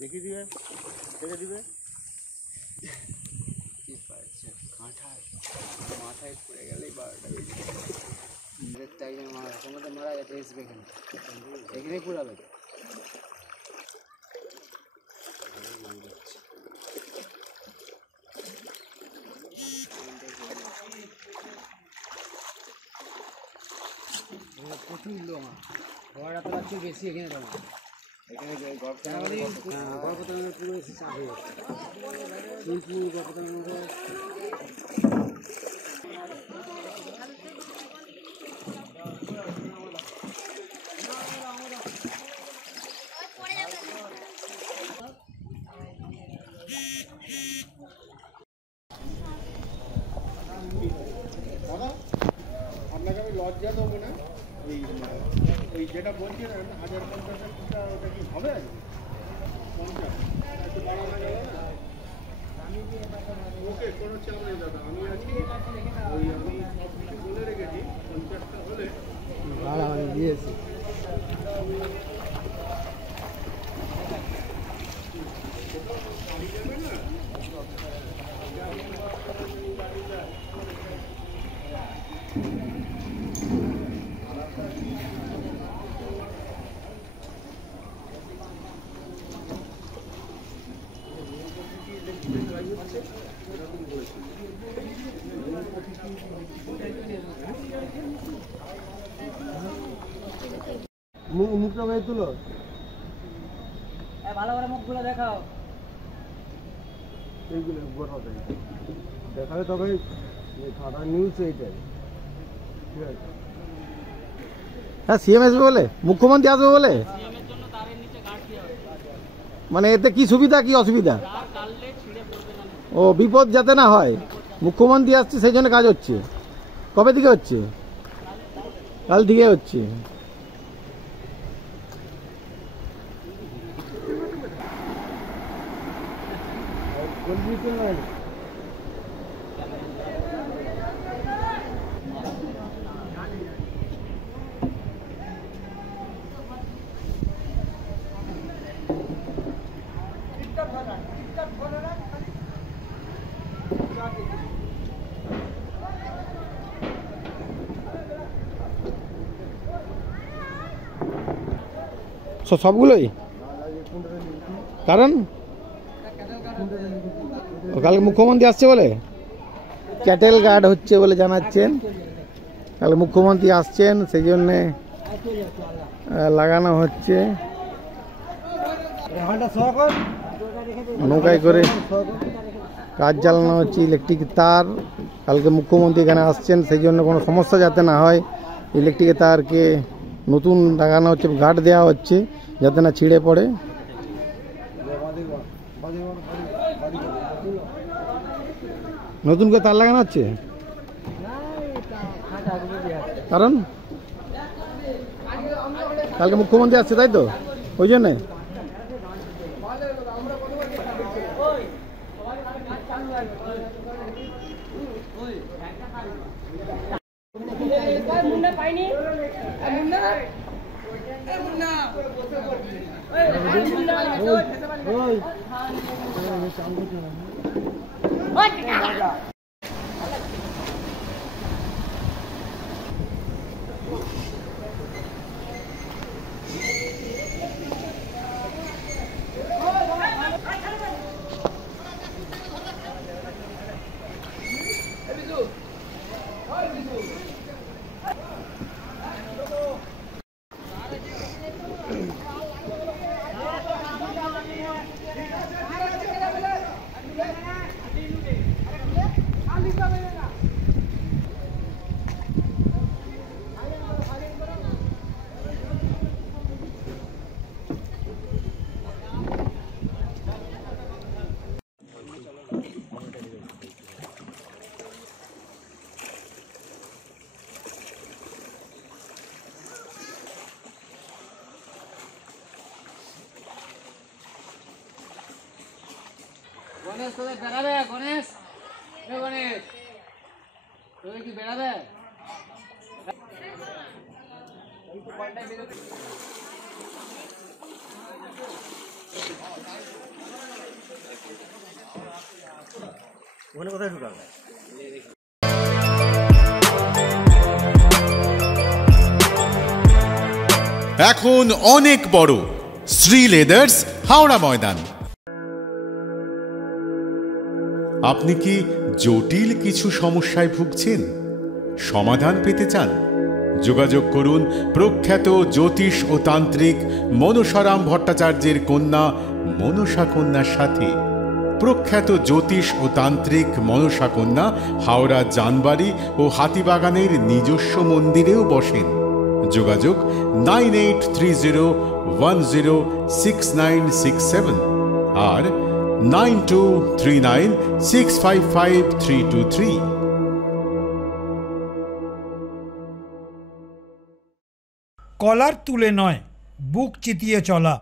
দেখি দিবে ছেড়ে দিবে মাথায় পড়ে গেলেই 12টা বেজে একজন মারা গেছে এসবে এখানে পুরাবে প্রচুর লোক ঘোড়া তো একটু বেশি এখানে জমা এখানে গল্পতলার পুরো এসে চাপ হয়ে যাচ্ছে শিলপুর গল্পতলার মধ্যে আপনাকে আমি লজ্জা দেবো না ওই যেটা বলছেন 1050 ওটা কি হবে 50 একটু বাড়ানো যাবে না ওকে কোনো চাপ নেই দাদা আমি আছি ওই আমি সব কিছু বলে রেখেছি 50টা হলে বাড়ানো দিয়েছি মুখটা ভাই তুলো ভালো করে মুখগুলো দেখাও এইগুলো গোটাটাই দেখালে তবে খাতা নিউজ এইটাই ঠিক আছে হ্যাঁ সিএম আসবে বলে মুখ্যমন্ত্রী আসবে বলে মানে এতে কি সুবিধা কি অসুবিধা ও বিপদ যাতে না হয় মুখ্যমন্ত্রী আসছে সেই জন্য কাজ হচ্ছে কবে থেকে হচ্ছে কাল থেকে হচ্ছে সবগুলোই কারণ কালকে মুখ্যমন্ত্রী আসছে বলে ক্যাটেল গার্ড হচ্ছে বলে জানাচ্ছেন কালকে মুখ্যমন্ত্রী আসছেন সেই জন্যে লাগানো হচ্ছে নৌকায় করে কাজ চালানো হচ্ছে ইলেকট্রিক তার কালকে মুখ্যমন্ত্রী এখানে আসছেন সেই জন্য কোনো সমস্যা যাতে না হয় ইলেকট্রিকের তারকে নতুন লাগানো হচ্ছে গার্ড দেওয়া হচ্ছে যাতে না ছিঁড়ে পড়ে নতুন করে তার লাগানো হচ্ছে কারণ কালকে মুখ্যমন্ত্রী আসছে তাই তো ওই জন্যে গণেশ তোদের বেড়াবে গণেশ গণেশ তোদের কি বেড়াবে ওখানে কোথায় ঢুকাবে? এখন অনেক বড় শ্রী লেদার্স হাওড়া ময়দান। আপনি কি জটিল কিছু সমস্যায় ভুগছেন, সমাধান পেতে চান? যোগাযোগ করুন প্রখ্যাত জ্যোতিষ ও তান্ত্রিক মনসারাম ভট্টাচার্যের কন্যা মনসা কন্যার সাথে। প্রখ্যাত জ্যোতিষ ও তান্ত্রিক মনসা কন্যা হাওড়া জানবাড়ি ও হাতিবাগানের নিজস্ব মন্দিরেও বসেন। যোগাযোগ 9830106967 আর 9239655323। কলার তুলে নয়, বুক চিতিয়ে চলা।